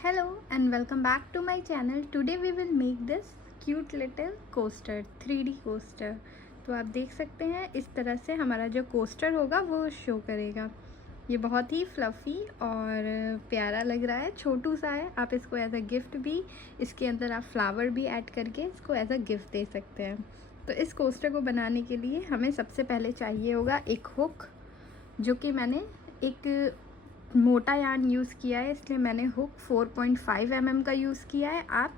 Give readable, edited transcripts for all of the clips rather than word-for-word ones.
Hello and welcome back to my channel. Today we will make this cute little coaster 3D coaster. तो आप देख सकते हैं इस तरह से हमारा जो कोस्टर होगा वो शो करेगा। ये बहुत ही फ्लफ़ी और प्यारा लग रहा है, छोटू सा है। आप इसको एज अ गिफ्ट भी, इसके अंदर आप फ्लावर भी ऐड करके इसको एज अ गिफ्ट दे सकते हैं। तो इस कोस्टर को बनाने के लिए हमें सबसे पहले चाहिए होगा एक हुक, जो कि मैंने एक मोटा यार्न यूज़ किया है, इसलिए मैंने हुक 4.5 mm का यूज़ किया है। आप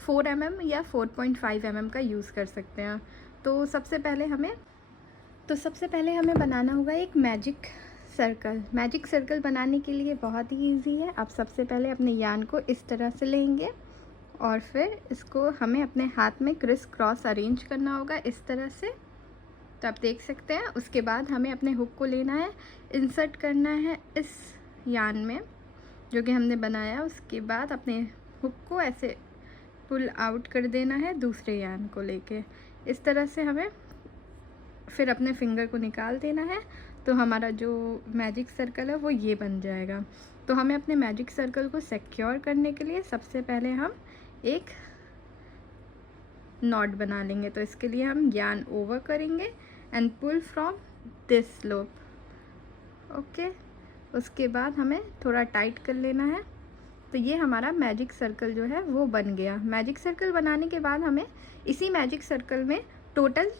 4 mm या 4.5 mm का यूज़ कर सकते हैं। तो सबसे पहले हमें बनाना होगा एक मैजिक सर्कल। मैजिक सर्कल बनाने के लिए बहुत ही इजी है। आप सबसे पहले अपने यार्न को इस तरह से लेंगे और फिर इसको हमें अपने हाथ में क्रिस क्रॉस अरेंज करना होगा इस तरह से। तो आप देख सकते हैं। उसके बाद हमें अपने हुक को लेना है, इंसर्ट करना है इस यार्न में जो कि हमने बनाया। उसके बाद अपने हुक को ऐसे पुल आउट कर देना है दूसरे यार्न को लेके। इस तरह से हमें फिर अपने फिंगर को निकाल देना है। तो हमारा जो मैजिक सर्कल है वो ये बन जाएगा। तो हमें अपने मैजिक सर्कल को सिक्योर करने के लिए सबसे पहले हम एक नॉट बना लेंगे। तो इसके लिए हम यार्न ओवर करेंगे and pull from this loop. Okay, उसके बाद हमें थोड़ा टाइट कर लेना है। तो ये हमारा मैजिक सर्कल जो है वो बन गया। मैजिक सर्कल बनाने के बाद हमें इसी मैजिक सर्कल में टोटल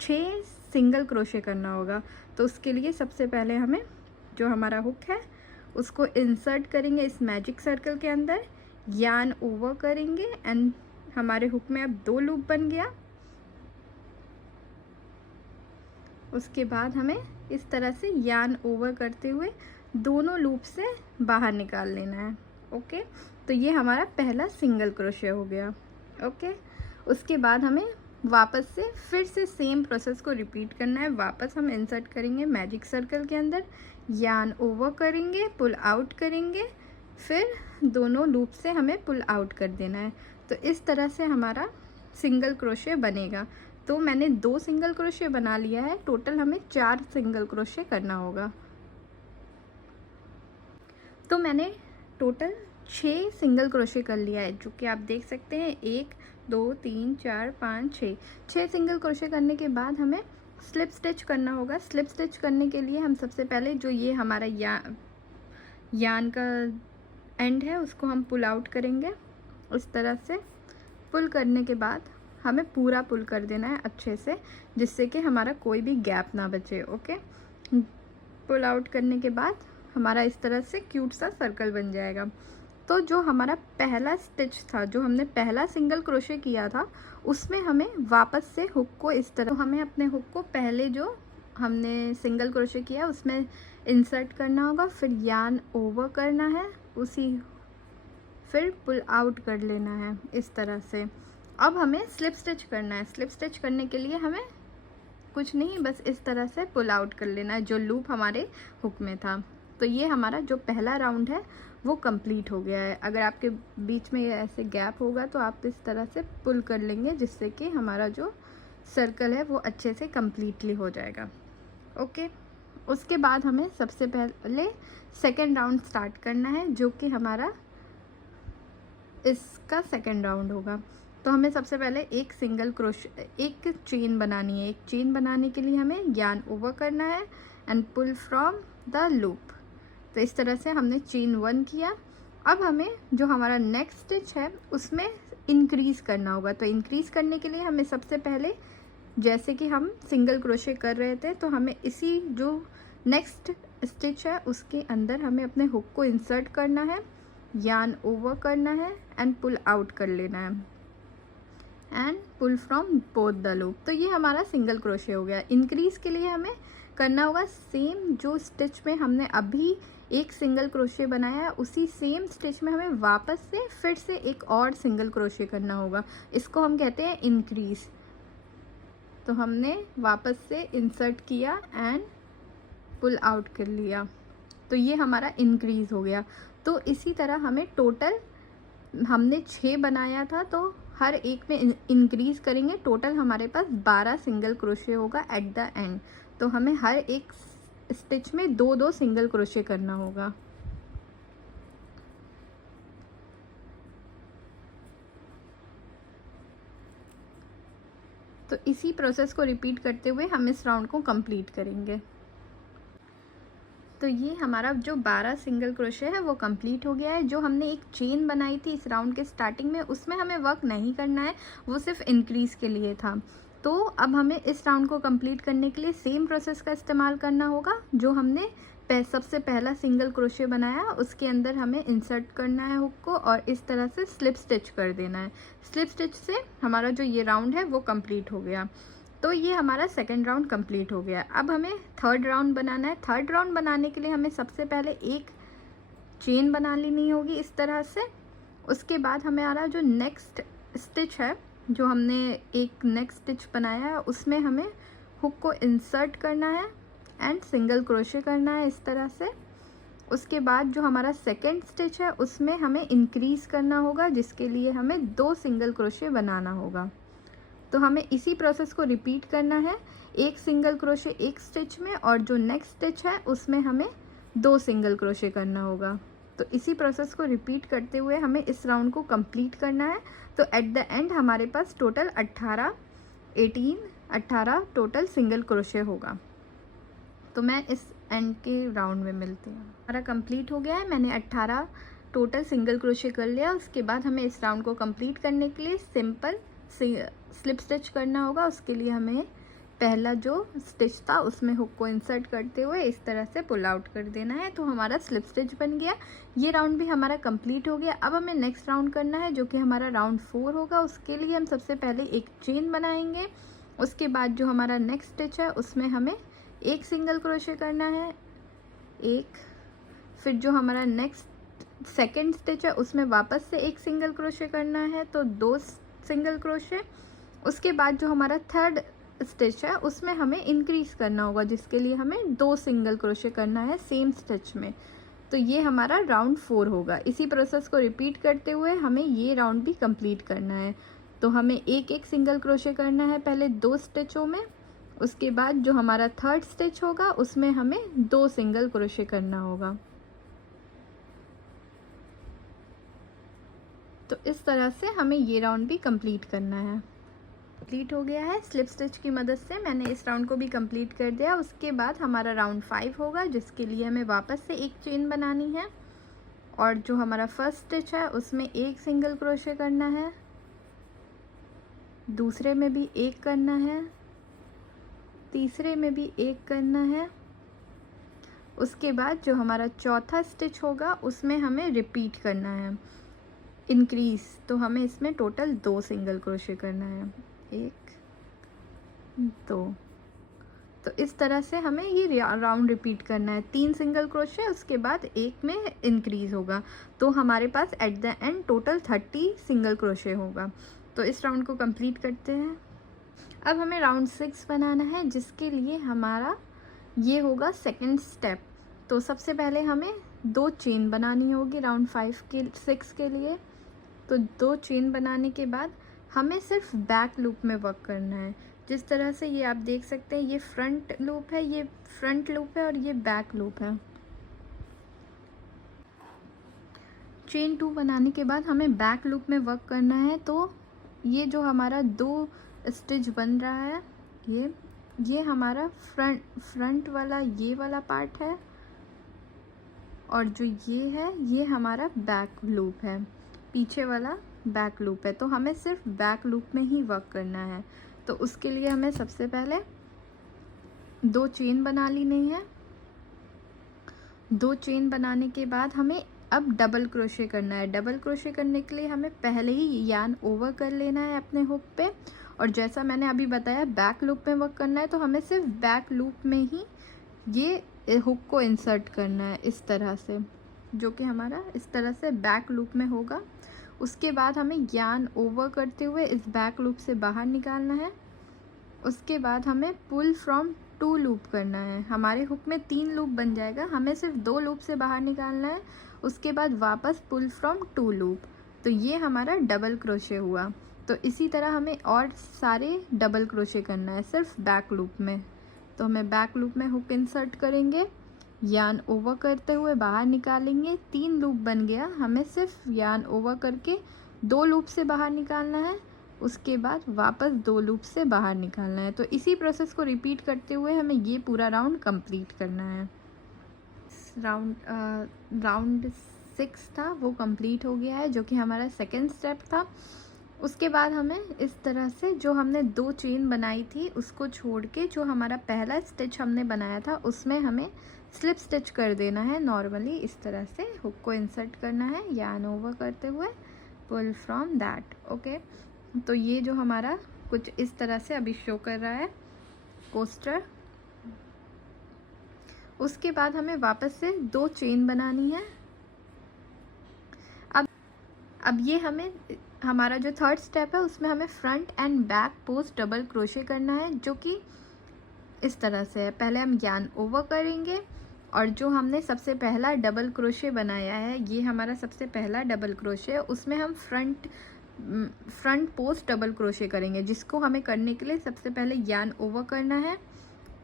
6 सिंगल क्रोशे करना होगा। तो उसके लिए सबसे पहले हमें जो हमारा हुक है उसको इंसर्ट करेंगे इस मैजिक सर्कल के अंदर, यार्न ओवर करेंगे एंड हमारे हुक में अब 2 लूप बन गया। उसके बाद हमें इस तरह से यार्न ओवर करते हुए दोनों लूप से बाहर निकाल लेना है। ओके, तो ये हमारा पहला सिंगल क्रोशे हो गया। ओके, उसके बाद हमें वापस से फिर से सेम प्रोसेस को रिपीट करना है। वापस हम इंसर्ट करेंगे मैजिक सर्कल के अंदर, यार्न ओवर करेंगे, पुल आउट करेंगे, फिर दोनों लूप से हमें पुल आउट कर देना है। तो इस तरह से हमारा सिंगल क्रोशे बनेगा। तो मैंने 2 सिंगल क्रोशे बना लिया है, टोटल हमें 4 सिंगल क्रोशे करना होगा। तो मैंने टोटल 6 सिंगल क्रोशे कर लिया है, जो कि आप देख सकते हैं 1 2 3 4 5 6 सिंगल क्रोशे करने के बाद हमें स्लिप स्टिच करना होगा। स्लिप स्टिच करने के लिए हम सबसे पहले जो ये हमारा यार्न का एंड है उसको हम पुल आउट करेंगे इस तरह से। पुल करने के बाद हमें पूरा पुल कर देना है अच्छे से, जिससे कि हमारा कोई भी गैप ना बचे। ओके, पुल आउट करने के बाद हमारा इस तरह से क्यूट सा सर्कल बन जाएगा। तो जो हमारा पहला स्टिच था, जो हमने पहला सिंगल क्रोशे किया था, उसमें हमें वापस से हुक को इस तरह, तो हमें अपने हुक को पहले जो हमने सिंगल क्रोशे किया उसमें इंसर्ट करना होगा, फिर यार्न ओवर करना है, फिर पुल आउट कर लेना है इस तरह से। अब हमें स्लिप स्टिच करना है। स्लिप स्टिच करने के लिए हमें कुछ नहीं, बस इस तरह से पुल आउट कर लेना है जो लूप हमारे हुक में था। तो ये हमारा जो पहला राउंड है वो कंप्लीट हो गया है। अगर आपके बीच में ऐसे गैप होगा तो आप इस तरह से पुल कर लेंगे, जिससे कि हमारा जो सर्कल है वो अच्छे से कंप्लीटली हो जाएगा। ओके, उसके बाद हमें सबसे पहले सेकेंड राउंड स्टार्ट करना है, जो कि हमारा इसका सेकेंड राउंड होगा। तो हमें सबसे पहले एक चेन बनानी है। एक चेन बनाने के लिए हमें यार्न ओवर करना है and pull from the loop. तो इस तरह से हमने चेन 1 किया। अब हमें जो हमारा नेक्स्ट स्टिच है उसमें इंक्रीज़ करना होगा। तो इंक्रीज़ करने के लिए हमें सबसे पहले, जैसे कि हम सिंगल क्रोशे कर रहे थे, तो हमें इसी जो नेक्स्ट स्टिच है उसके अंदर हमें अपने हुक को इंसर्ट करना है, यार्न ओवर करना है एंड पुल आउट कर लेना है and pull from both the loop. तो ये हमारा सिंगल क्रोशे हो गया। इंक्रीज़ के लिए हमें करना होगा सेम जो स्टिच में हमने अभी एक सिंगल क्रोशे बनाया है, उसी सेम स्टिच में हमें वापस से फिर से एक और सिंगल क्रोशे करना होगा। इसको हम कहते हैं इंक्रीज़। तो हमने वापस से इंसर्ट किया एंड पुल आउट कर लिया, तो ये हमारा इंक्रीज़ हो गया। तो इसी तरह हमें टोटल, हमने 6 बनाया था तो हर एक में इंक्रीज़ करेंगे। टोटल हमारे पास 12 सिंगल क्रोशे होगा एट द एंड। तो हमें हर एक स्टिच में 2-2 सिंगल क्रोशे करना होगा। तो इसी प्रोसेस को रिपीट करते हुए हम इस राउंड को कंप्लीट करेंगे। तो ये हमारा जो 12 सिंगल क्रोशे है वो कंप्लीट हो गया है। जो हमने एक चेन बनाई थी इस राउंड के स्टार्टिंग में, उसमें हमें वर्क नहीं करना है, वो सिर्फ इंक्रीज़ के लिए था। तो अब हमें इस राउंड को कंप्लीट करने के लिए सेम प्रोसेस का इस्तेमाल करना होगा। जो हमने सबसे पहला सिंगल क्रोशे बनाया उसके अंदर हमें इंसर्ट करना है हुक को और इस तरह से स्लिप स्टिच कर देना है। स्लिप स्टिच से हमारा जो ये राउंड है वो कंप्लीट हो गया। तो ये हमारा सेकेंड राउंड कंप्लीट हो गया। अब हमें थर्ड राउंड बनाना है। थर्ड राउंड बनाने के लिए हमें सबसे पहले एक चेन बना लेनी होगी इस तरह से। उसके बाद हमारा जो नेक्स्ट स्टिच है, जो हमने एक नेक्स्ट स्टिच बनाया है, उसमें हमें हुक को इंसर्ट करना है एंड सिंगल क्रोशे करना है इस तरह से। उसके बाद जो हमारा सेकेंड स्टिच है उसमें हमें इंक्रीज़ करना होगा, जिसके लिए हमें 2 सिंगल क्रोशे बनाना होगा। तो हमें इसी प्रोसेस को रिपीट करना है, एक सिंगल क्रोशे एक स्टिच में और जो नेक्स्ट स्टिच है उसमें हमें 2 सिंगल क्रोशे करना होगा। तो इसी प्रोसेस को रिपीट करते हुए हमें इस राउंड को कंप्लीट करना है। तो एट द एंड हमारे पास टोटल 18 टोटल सिंगल क्रोशे होगा। तो मैं इस एंड के राउंड में मिलती हूँ। हमारा कंप्लीट हो गया है, मैंने 18 टोटल सिंगल क्रोशे कर लिया। उसके बाद हमें इस राउंड को कंप्लीट करने के लिए सिंपल स्लिप स्टिच करना होगा। उसके लिए हमें पहला जो स्टिच था उसमें हुक को इंसर्ट करते हुए इस तरह से पुल आउट कर देना है। तो हमारा स्लिप स्टिच बन गया। ये राउंड भी हमारा कंप्लीट हो गया। अब हमें नेक्स्ट राउंड करना है जो कि हमारा राउंड 4 होगा। उसके लिए हम सबसे पहले एक चेन बनाएंगे। उसके बाद जो हमारा नेक्स्ट स्टिच है उसमें हमें एक सिंगल क्रोशे करना है, एक, फिर जो हमारा नेक्स्ट सेकेंड स्टिच है उसमें वापस से एक सिंगल क्रोशे करना है, तो 2 सिंगल क्रोशे। उसके बाद जो हमारा थर्ड स्टिच है उसमें हमें इंक्रीज़ करना होगा, जिसके लिए हमें 2 सिंगल क्रोशे करना है सेम स्टिच में। तो ये हमारा राउंड 4 होगा। इसी प्रोसेस को रिपीट करते हुए हमें ये राउंड भी कंप्लीट करना है। तो हमें एक एक सिंगल क्रोशे करना है पहले 2 स्टिचों में। उसके बाद जो हमारा थर्ड स्टिच होगा उसमें हमें 2 सिंगल क्रोशे करना होगा। तो इस तरह से हमें ये राउंड भी कंप्लीट करना है। कंप्लीट हो गया है। स्लिप स्टिच की मदद से मैंने इस राउंड को भी कंप्लीट कर दिया। उसके बाद हमारा राउंड 5 होगा, जिसके लिए हमें वापस से एक चेन बनानी है और जो हमारा फर्स्ट स्टिच है उसमें एक सिंगल क्रोशे करना है, दूसरे में भी एक करना है, तीसरे में भी एक करना है। उसके बाद जो हमारा चौथा स्टिच होगा उसमें हमें रिपीट करना है इंक्रीज़। तो हमें इसमें टोटल 2 सिंगल क्रोशे करना है, 1 2। तो इस तरह से हमें ये राउंड रिपीट करना है। 3 सिंगल क्रोशे, उसके बाद एक में इंक्रीज़ होगा। तो हमारे पास at the end total 30 single crochet होगा। तो इस राउंड को कंप्लीट करते हैं। अब हमें राउंड 6 बनाना है, जिसके लिए हमारा ये होगा सेकंड स्टेप। तो सबसे पहले हमें 2 चेन बनानी होगी राउंड 6 के लिए। तो 2 चेन बनाने के बाद हमें सिर्फ बैक लूप में वर्क करना है। जिस तरह से ये आप देख सकते हैं, ये फ्रंट लूप है, ये फ्रंट लूप है और ये बैक लूप है। चेन 2 बनाने के बाद हमें बैक लूप में वर्क करना है। तो ये जो हमारा 2 स्टिच बन रहा है, ये हमारा फ्रंट वाला ये वाला पार्ट है और जो ये है ये हमारा बैक लूप है, पीछे वाला बैक लूप है। तो हमें सिर्फ बैक लूप में ही वर्क करना है। तो उसके लिए हमें सबसे पहले 2 चेन बना लेनी है। 2 चेन बनाने के बाद हमें अब डबल क्रोशे करना है। डबल क्रोशे करने के लिए हमें पहले ही यार्न ओवर कर लेना है अपने हुक पे। और जैसा मैंने अभी बताया बैक लूप में वर्क करना है, तो हमें सिर्फ बैक लूप में ही ये हुक को इंसर्ट करना है इस तरह से, जो कि हमारा इस तरह से बैक लूप में होगा। उसके बाद हमें यार्न ओवर करते हुए इस बैक लूप से बाहर निकालना है। उसके बाद हमें पुल फ्रॉम 2 लूप करना है। हमारे हुक में 3 लूप बन जाएगा, हमें सिर्फ 2 लूप से बाहर निकालना है। उसके बाद वापस पुल फ्रॉम 2 लूप। तो ये हमारा डबल क्रोशे हुआ। तो इसी तरह हमें और सारे डबल क्रोशे करना है सिर्फ बैक लूप में। तो हमें बैक लूप में हुक इंसर्ट करेंगे, यार्न ओवर करते हुए बाहर निकालेंगे। 3 लूप बन गया, हमें सिर्फ यार्न ओवर करके 2 लूप से बाहर निकालना है। उसके बाद वापस 2 लूप से बाहर निकालना है। तो इसी प्रोसेस को रिपीट करते हुए हमें ये पूरा राउंड कंप्लीट करना है। राउंड 6 था वो कंप्लीट हो गया है, जो कि हमारा सेकेंड स्टेप था। उसके बाद हमें इस तरह से जो हमने 2 चेन बनाई थी उसको छोड़ के जो हमारा पहला स्टिच हमने बनाया था उसमें हमें स्लिप स्टिच कर देना है। नॉर्मली इस तरह से हुक को इंसर्ट करना है, यार्न ओवर करते हुए पुल फ्रॉम दैट। ओके, तो ये जो हमारा कुछ इस तरह से अभी शो कर रहा है कोस्टर। उसके बाद हमें वापस से 2 चेन बनानी है। अब ये हमारा जो थर्ड स्टेप है उसमें हमें front end back post double crochet करना है, जो कि इस तरह से है। पहले हम यार्न ओवर करेंगे और जो हमने सबसे पहला डबल क्रोशे बनाया है, ये हमारा सबसे पहला डबल क्रोशे है, उसमें हम फ्रंट पोस्ट डबल क्रोशे करेंगे, जिसको हमें करने के लिए सबसे पहले यार्न ओवर करना है।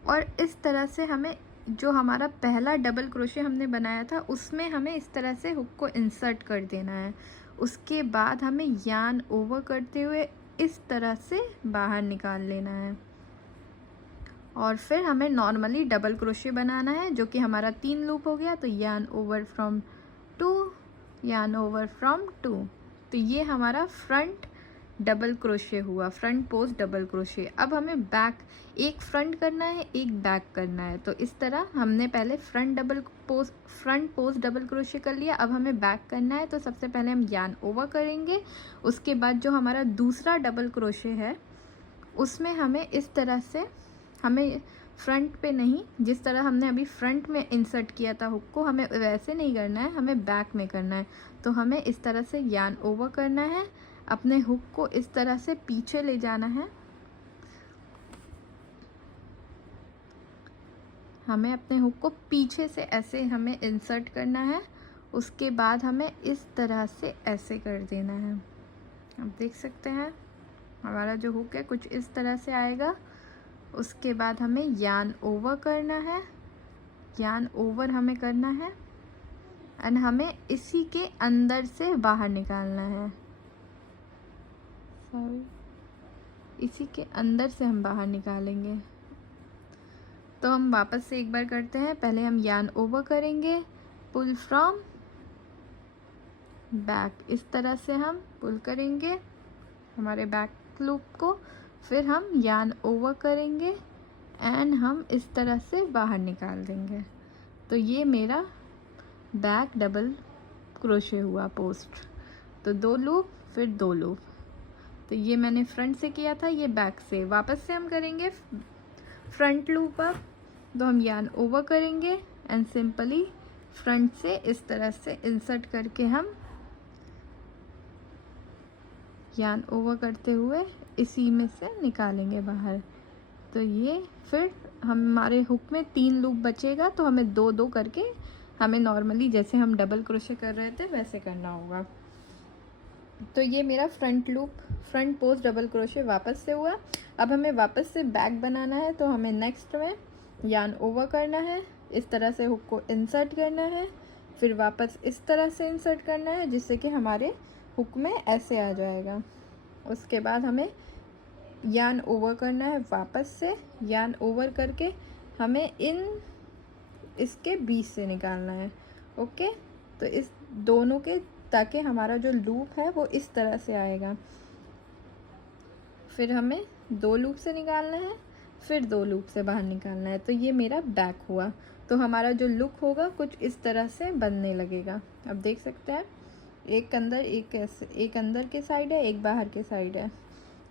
और इस तरह से हमें जो हमारा पहला डबल क्रोशे हमने बनाया था उसमें हमें इस तरह से हुक को इंसर्ट कर देना है। उसके बाद हमें यार्न ओवर करते हुए इस तरह से बाहर निकाल लेना है और फिर हमें नॉर्मली डबल क्रोशे बनाना है, जो कि हमारा 3 लूप हो गया। तो yarn over from 2, yarn over from 2। तो ये हमारा फ्रंट डबल क्रोशे हुआ, फ्रंट पोस्ट डबल क्रोशे। अब हमें बैक, एक फ्रंट करना है एक बैक करना है। तो इस तरह हमने पहले फ्रंट पोस्ट डबल क्रोशे कर लिया। अब हमें बैक करना है, तो सबसे पहले हम यार्न ओवर करेंगे। उसके बाद जो हमारा दूसरा डबल क्रोशे है उसमें हमें इस तरह से, हमें फ्रंट पे नहीं, जिस तरह हमने अभी फ्रंट में इंसर्ट किया था हुक को, हमें वैसे नहीं करना है, हमें बैक में करना है। तो हमें इस तरह से यार्न ओवर करना है, अपने हुक को इस तरह से पीछे ले जाना है। हमें अपने हुक को पीछे से ऐसे हमें इंसर्ट करना है। उसके बाद हमें इस तरह से ऐसे कर देना है। आप देख सकते हैं हमारा जो हुक है कुछ इस तरह से आएगा। उसके बाद हमें यार्न ओवर करना है, यार्न ओवर हमें करना है एंड हमें इसी के अंदर से बाहर निकालना है। इसी के अंदर से हम बाहर निकालेंगे। तो हम वापस से एक बार करते हैं। पहले हम यार्न ओवर करेंगे, पुल फ्रॉम बैक, इस तरह से हम पुल करेंगे हमारे बैक लूप को। फिर हम यार्न ओवर करेंगे एंड हम इस तरह से बाहर निकाल देंगे। तो ये मेरा बैक डबल क्रोशे हुआ पोस्ट। तो 2 लूप फिर 2 लूप। तो ये मैंने फ्रंट से किया था, ये बैक से। वापस से हम करेंगे फ्रंट लूप। अब तो हम यार्न ओवर करेंगे एंड सिंपली फ्रंट से इस तरह से इंसर्ट करके हम यार्न ओवर करते हुए इसी में से निकालेंगे बाहर। तो ये फिर हमारे हुक में 3 लूप बचेगा, तो हमें 2-2 करके हमें नॉर्मली जैसे हम डबल क्रोशे कर रहे थे वैसे करना होगा। तो ये मेरा front loop, front post double crochet वापस से हुआ। अब हमें वापस से बैक बनाना है, तो हमें नेक्स्ट में यार्न ओवर करना है, इस तरह से हुक को इंसर्ट करना है, फिर वापस इस तरह से इंसर्ट करना है जिससे कि हमारे हुक में ऐसे आ जाएगा। उसके बाद हमें यार्न ओवर करना है, वापस से यार्न ओवर करके हमें इसके बीच से निकालना है। ओके, तो इस दोनों के, ताकि हमारा जो लूप है वो इस तरह से आएगा। फिर हमें 2 लूप से निकालना है, फिर 2 लूप से बाहर निकालना है। तो ये मेरा बैक हुआ। तो हमारा जो लुक होगा कुछ इस तरह से बनने लगेगा। अब देख सकते हैं एक अंदर एक ऐसे, एक अंदर के साइड है एक बाहर के साइड है।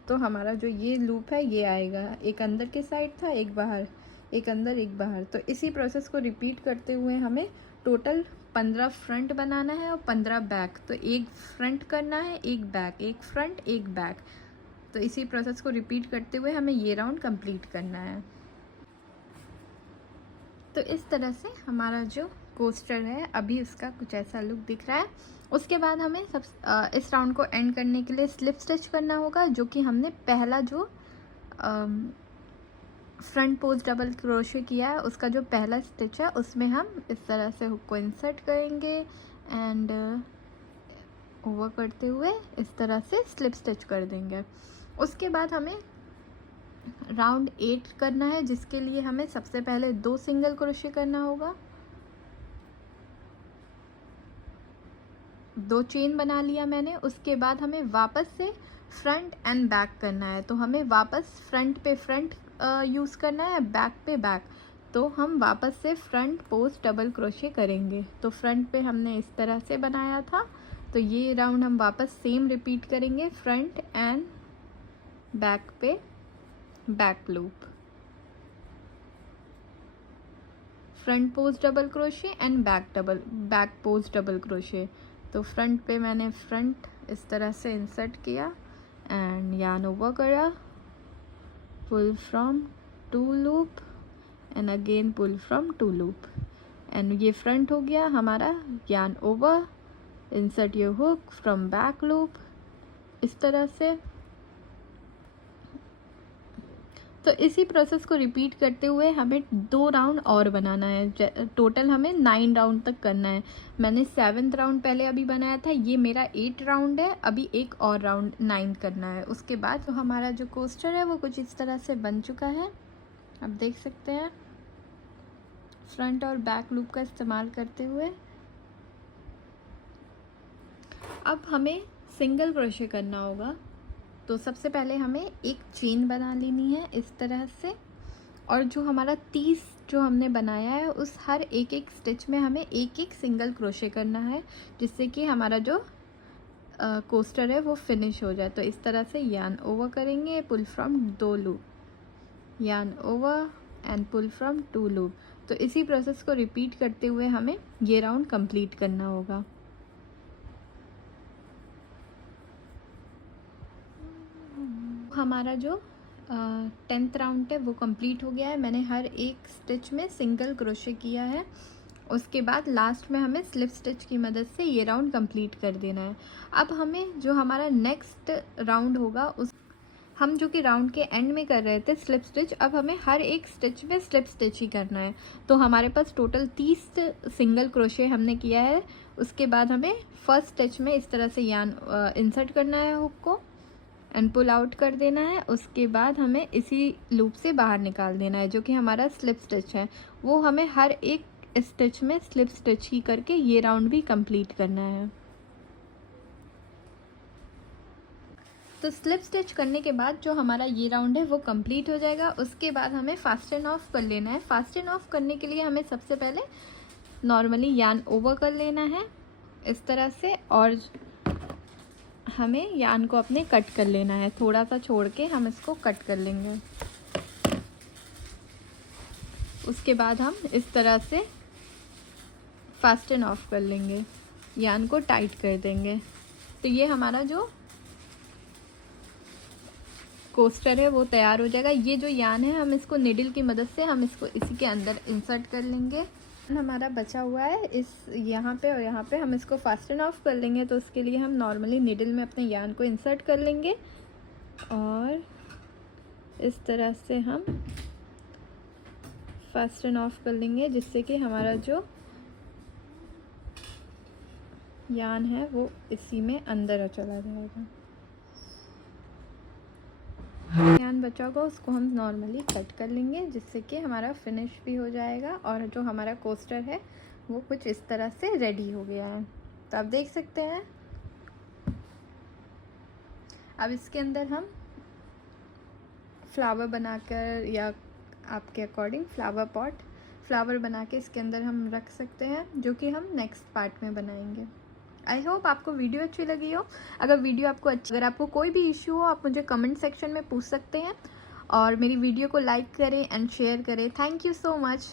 तो हमारा जो ये लूप है ये आएगा, एक अंदर के साइड था एक बाहर, एक अंदर एक बाहर। तो इसी प्रोसेस को रिपीट करते हुए हमें टोटल 15 फ्रंट बनाना है और 15 बैक। तो एक फ्रंट करना है एक बैक, एक फ्रंट एक बैक। तो इसी प्रोसेस को रिपीट करते हुए हमें ये राउंड कंप्लीट करना है। तो इस तरह से हमारा जो कोस्टर है अभी उसका कुछ ऐसा लुक दिख रहा है। उसके बाद हमें इस राउंड को एंड करने के लिए स्लिप स्टिच करना होगा, जो कि हमने पहला जो फ्रंट पोस्ट डबल क्रोशे किया है उसका जो पहला स्टिच है उसमें हम इस तरह से हुक को इंसर्ट करेंगे एंड ओवर करते हुए इस तरह से स्लिप स्टिच कर देंगे। उसके बाद हमें राउंड 8 करना है, जिसके लिए हमें सबसे पहले 2 सिंगल क्रोशे करना होगा, 2 चेन बना लिया मैंने। उसके बाद हमें वापस से फ्रंट एंड बैक करना है, तो हमें वापस फ्रंट पे फ्रंट यूज़ करना है, बैक पे बैक। तो हम वापस से फ्रंट पोस्ट डबल क्रोशे करेंगे। तो फ्रंट पे हमने इस तरह से बनाया था, तो ये राउंड हम वापस सेम रिपीट करेंगे, फ्रंट एंड बैक पे back loop, front post double crochet and back post double crochet. तो फ्रंट पे मैंने फ्रंट इस तरह से इंसर्ट किया एंड यार्न ओवर करा, pull from 2 loop and again pull from 2 loop, and ये फ्रंट हो गया हमारा। Yarn over, insert your hook from back loop, इस तरह से। तो इसी प्रोसेस को रिपीट करते हुए हमें 2 राउंड और बनाना है। टोटल हमें 9 राउंड तक करना है। मैंने 7th राउंड पहले अभी बनाया था, ये मेरा 8 राउंड है। अभी एक और राउंड 9 करना है। उसके बाद तो हमारा जो कोस्टर है वो कुछ इस तरह से बन चुका है, आप देख सकते हैं, फ्रंट और बैक लूप का इस्तेमाल करते हुए। अब हमें सिंगल क्रोशे करना होगा, तो सबसे पहले हमें एक चेन बना लेनी है इस तरह से, और जो हमारा 30 जो हमने बनाया है उस हर एक एक स्टिच में हमें एक एक सिंगल क्रोशे करना है, जिससे कि हमारा जो कोस्टर है वो फिनिश हो जाए। तो इस तरह से यार्न ओवर करेंगे, pull from 2 loop, yarn over and pull from 2 loop. तो इसी प्रोसेस को रिपीट करते हुए हमें ये राउंड कंप्लीट करना होगा। हमारा जो 10th राउंड है वो कंप्लीट हो गया है। मैंने हर एक स्टिच में सिंगल क्रोशे किया है। उसके बाद लास्ट में हमें स्लिप स्टिच की मदद से ये राउंड कंप्लीट कर देना है। अब हमें जो हमारा नेक्स्ट राउंड होगा उस हम जो कि राउंड के एंड में कर रहे थे स्लिप स्टिच, अब हमें हर एक स्टिच में स्लिप स्टिच ही करना है। तो हमारे पास टोटल 30 सिंगल क्रोशे हमने किया है। उसके बाद हमें फर्स्ट स्टिच में इस तरह से यार्न इंसर्ट करना है, हुक को एंड पुल आउट कर देना है। उसके बाद हमें इसी लूप से बाहर निकाल देना है, जो कि हमारा स्लिप स्टिच है। वो हमें हर एक स्टिच में स्लिप स्टिच ही करके ये राउंड भी कंप्लीट करना है। तो स्लिप स्टिच करने के बाद जो हमारा ये राउंड है वो कंप्लीट हो जाएगा। उसके बाद हमें फास्टन ऑफ कर लेना है। फास्टन ऑफ करने के लिए हमें सबसे पहले नॉर्मली यार्न ओवर कर लेना है इस तरह से, और हमें यार्न को अपने कट कर लेना है, थोड़ा सा छोड़ के हम इसको कट कर लेंगे। उसके बाद हम इस तरह से फास्टन ऑफ कर लेंगे, यार्न को टाइट कर देंगे। तो ये हमारा जो कोस्टर है वो तैयार हो जाएगा। ये जो यार्न है हम इसको निडल की मदद से हम इसको इसी के अंदर इंसर्ट कर लेंगे। हमारा बचा हुआ है इस यहाँ पे और यहाँ पे, हम इसको फास्टन ऑफ कर लेंगे। तो उसके लिए हम नॉर्मली निडल में अपने यार्न को इंसर्ट कर लेंगे और इस तरह से हम फास्टन ऑफ कर लेंगे, जिससे कि हमारा जो यार्न है वो इसी में अंदर चला जाएगा। यार्न बचा होगा उसको हम नॉर्मली कट कर लेंगे, जिससे कि हमारा फिनिश भी हो जाएगा और जो हमारा कोस्टर है वो कुछ इस तरह से रेडी हो गया है। तो आप देख सकते हैं। अब इसके अंदर हम फ्लावर बनाकर या आपके अकॉर्डिंग फ्लावर बना के इसके अंदर हम रख सकते हैं, जो कि हम नेक्स्ट पार्ट में बनाएंगे। आई होप आपको वीडियो अच्छी लगी हो। अगर आपको कोई भी इश्यू हो आप मुझे कमेंट सेक्शन में पूछ सकते हैं, और मेरी वीडियो को लाइक करें एंड शेयर करें। Thank you so much.